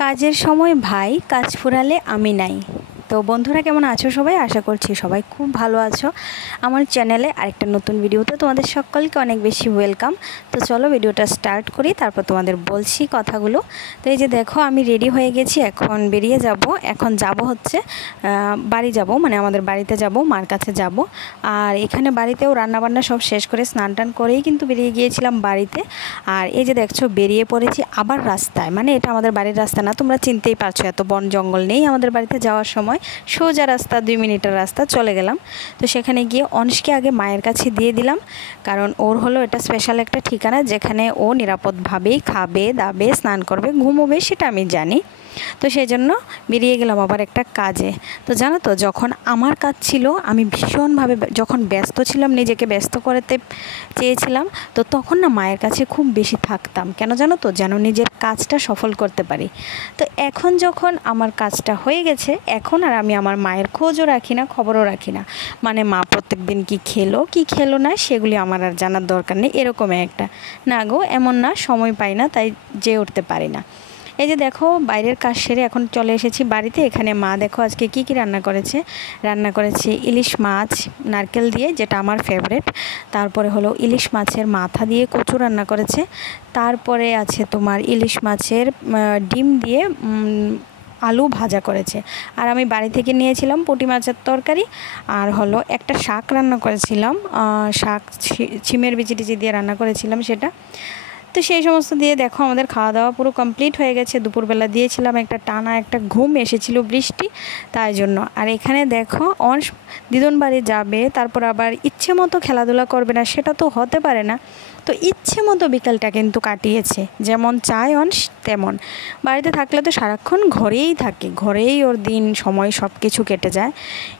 কাজের সময় ভাই, কাজ ফুরালে আমি নাই। তো বন্ধুরা কেমন আছো সবাই? আশা করছি সবাই খুব ভালো আছো। আমার চ্যানেলে আরেকটা নতুন ভিডিওতে তোমাদের সকলকে অনেক বেশি ওয়েলকাম। তো চলো ভিডিওটা স্টার্ট করি, তারপর তোমাদের বলছি কথাগুলো। তো এই যে দেখো, আমি রেডি হয়ে গেছি, এখন বেরিয়ে যাব। এখন যাব হচ্ছে বাড়ি যাব, মানে আমাদের বাড়িতে যাব, মার কাছে যাব। আর এখানে বাড়িতেও রান্নাবান্না সব শেষ করে স্নান টান করেই কিন্তু বেরিয়ে গিয়েছিলাম বাড়িতে। আর এই যে দেখছো, বেরিয়ে পড়েছি আবার রাস্তায়, মানে এটা আমাদের বাড়ির রাস্তা না, তোমরা চিনতেই পারছো, এত বন জঙ্গল নেই আমাদের বাড়িতে যাওয়ার সময়, সোজা রাস্তা, 2 মিনিটের রাস্তা, চলে গেলাম। তো সেখানে গিয়ে অনসকে আগে মায়ের কাছে দিয়ে দিলাম, কারণ ওর হলো এটা স্পেশাল একটা ঠিকানা যেখানে ও নিরাপদভাবেই খাবে দাবে, স্নান করবে, ঘুমোবে, সেটা আমি জানি। তো সেই জন্য বেরিয়ে গেলাম আবার একটা কাজে। তো জানো তো, যখন আমার কাজ ছিল, আমি ভীষণভাবে যখন ব্যস্ত ছিলাম, নিজেকে ব্যস্ত করতে চেয়েছিলাম, তো তখন না মায়ের কাছে খুব বেশি থাকতাম। কেন জানো তো? যেন নিজের কাজটা সফল করতে পারি। তো এখন যখন আমার কাজটা হয়ে গেছে, এখন আর আমি আমার মায়ের খোঁজও রাখি না, খবরও রাখি না। মানে মা প্রত্যেক দিন কী খেলো না সেগুলি আমার আর জানার দরকার নেই, এরকম একটা। না গো, এমন না, সময় পাই না, তাই যেয়ে উঠতে পারি না। এই যে দেখো, বাইরের কাজ সেরে এখন চলে এসেছি বাড়িতে। এখানে মা দেখো আজকে কি রান্না করেছে। রান্না করেছে ইলিশ মাছ নারকেল দিয়ে, যেটা আমার ফেভারিট। তারপরে হলো ইলিশ মাছের মাথা দিয়ে কচু রান্না করেছে। তারপরে আছে তোমার ইলিশ মাছের ডিম দিয়ে আলু ভাজা করেছে। আর আমি বাড়ি থেকে নিয়েছিলাম পুঁটি মাছের তরকারি, আর হলো একটা শাক রান্না করেছিলাম, শাক ছিমের বিচি টিচি দিয়ে রান্না করেছিলাম সেটা। তো সেই সমস্ত দিয়ে দেখো আমাদের খাওয়া দাওয়া পুরো কমপ্লিট হয়ে গেছে। দুপুরবেলা দিয়েছিলাম একটা টানা একটা ঘুম, এসেছিল বৃষ্টি, তাই জন্য। আর এখানে দেখো, অংশ দিদুন বাড়ি যাবে, তারপর আবার ইচ্ছে মতো খেলাধুলা করবে না, সেটা তো হতে পারে না। তো ইচ্ছে মতো বিকালটা কিন্তু কাটিয়েছে, যেমন চায় অংশ তেমন। বাড়িতে থাকলে তো সারাক্ষণ ঘরেই থাকে, ঘরেই ওর দিন সময় সব কিছু কেটে যায়।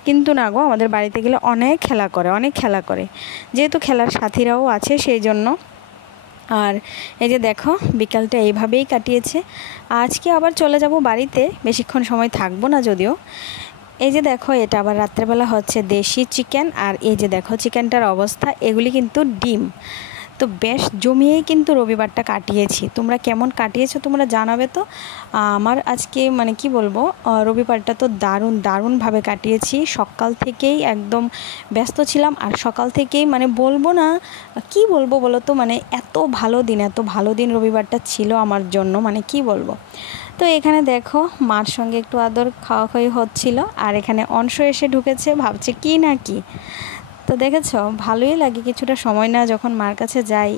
কিন্তু না গো, আমাদের বাড়িতে গেলে অনেক খেলা করে, অনেক খেলা করে, যেহেতু খেলার সাথীরাও আছে সেই জন্য। আর এই যে দেখো, বিকালটা এইভাবেই কাটিয়েছে। আজকে আবার চলে যাব বাড়িতে, বেশিক্ষণ সময় থাকবো না যদিও। এই যে দেখো, এটা আবার রাত্রেবেলা হচ্ছে দেশি চিকেন। আর এই যে দেখো চিকেনটার অবস্থা, এগুলি কিন্তু ডিম। তো বেশ জমিয়েই কিন্তু রবিবারটা কাটিয়েছি। তোমরা কেমন কাটিয়েছো তোমরা জানাবে তো। আমার আজকে মানে কি বলবো, রবিবারটা তো দারুণভাবে কাটিয়েছি। সকাল থেকেই একদম ব্যস্ত ছিলাম, আর সকাল থেকেই মানে বলবো না, কি বলবো বলো তো, মানে এত ভালো দিন রবিবারটা ছিল আমার জন্য, মানে কি বলবো। তো এখানে দেখো, মার সঙ্গে একটু আদর খাওয়াখাওয়ি হচ্ছিল, আর এখানে অংশ এসে ঢুকেছে, ভাবছে কি না কি। তো দেখেছো, ভালোই লাগে কিছুটা সময় না যখন মার কাছে যাই।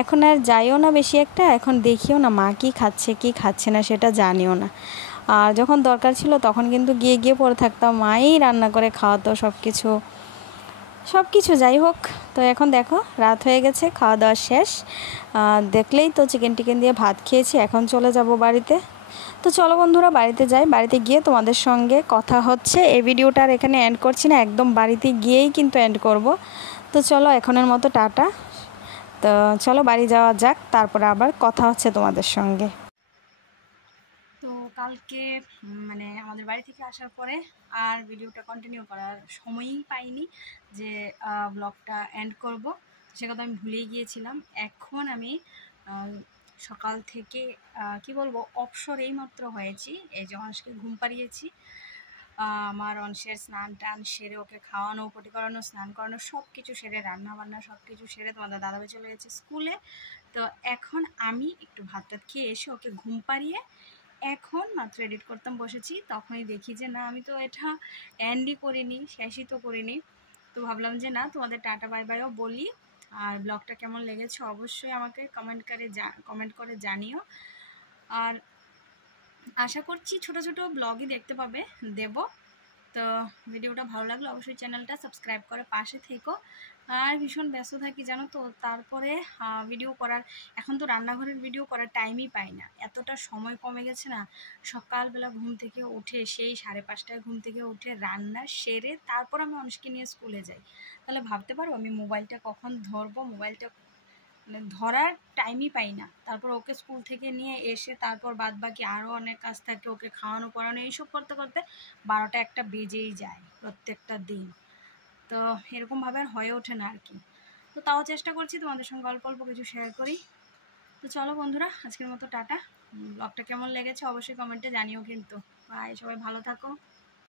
এখন আর যাইও না বেশি একটা, এখন দেখিও না মা কি খাচ্ছে না সেটা জানিও না। আর যখন দরকার ছিল তখন কিন্তু গিয়ে পড়ে থাকতাম, মাই রান্না করে খাওয়াতো সব কিছু যাই হোক। তো এখন দেখো রাত হয়ে গেছে, খাওয়া দাওয়া শেষ। দেখলেই তো চিকেন টিকেন দিয়ে ভাত খেয়েছি, এখন চলে যাব বাড়িতে। তো চলো বন্ধুরা বাড়িতে যাই, বাড়িতে গিয়ে তোমাদের সঙ্গে কথা হচ্ছে। এই ভিডিওটা আর এখানে এন্ড করছি না, একদম বাড়িতে গিয়েই কিন্তু এন্ড করব। তো চলো এখনের মতো টাটা। তো চলো বাড়ি যাওয়া যাক, তারপরে আবার কথা হচ্ছে তোমাদের সঙ্গে। তো কালকে মানে আমাদের বাড়ি থেকে আসার পরে আর ভিডিওটা কন্টিনিউ করার সময়ই পাইনি যে ব্লগটা এন্ড করব, সে কথা আমি ভুলেই গিয়েছিলাম। এখন আমি সকাল থেকে কি বলবো, অবসর এইমাত্র হয়েছি। এই যে অংশকে ঘুম পাড়িয়েছি, আমার অংশের স্নান টান সেরে, ওকে খাওয়ানো, পটি করানো, স্নান করানো, সব কিছু সেরে, রান্না বান্না সব কিছু সেরে তোমাদের দাদাভাই চলে গেছে স্কুলে। তো এখন আমি একটু ভাত টাত খেয়ে এসে ওকে ঘুম পাড়িয়ে এখন মাত্র এডিট করতাম বসেছি, তখনই দেখি যে না, আমি তো এটা এন্ডই করিনি, শেষই তো করিনি। তো ভাবলাম যে না, তোমাদের টাটা বাই বাইও বলি। আর ব্লগটা কেমন লেগেছে অবশ্যই আমাকে কমেন্ট করে জানিও। আর আশা করছি ছোট ছোট ব্লগই দেখতে পাবে, দেব। তো ভিডিওটা ভালো লাগলে অবশ্যই চ্যানেলটা সাবস্ক্রাইব করে পাশে থেকো। আর ভীষণ ব্যস্ত থাকি জানো তো, তারপরে ভিডিও করার, এখন তো রান্নাঘরের ভিডিও করার টাইমই পাই না, এতটা সময় কমে গেছে না। সকালবেলা ঘুম থেকে উঠে, সেই 5:30টায় ঘুম থেকে উঠে রান্না সেরে তারপর আমি অনুষ্কে নিয়ে স্কুলে যাই। তাহলে ভাবতে পারো আমি মোবাইলটা কখন ধরবো, মোবাইলটা মানে ধরার টাইমই পাই না। তারপর ওকে স্কুল থেকে নিয়ে এসে তারপর বাদ বাকি আরও অনেক কাজ থাকে, ওকে খাওয়ানো পড়ানো এইসব করতে করতে 12টা 1টা বেজেই যায় প্রত্যেকটা দিন। তো এরকমভাবে আর হয়ে ওঠে না আর কি। তো তাও চেষ্টা করছি তোমাদের সঙ্গে অল্প অল্প কিছু শেয়ার করি। তো চলো বন্ধুরা, আজকের মতো টাটা, ব্লগটা কেমন লেগেছে অবশ্যই কমেন্টে জানিও কিন্তু। বাই, সবাই ভালো থাকো।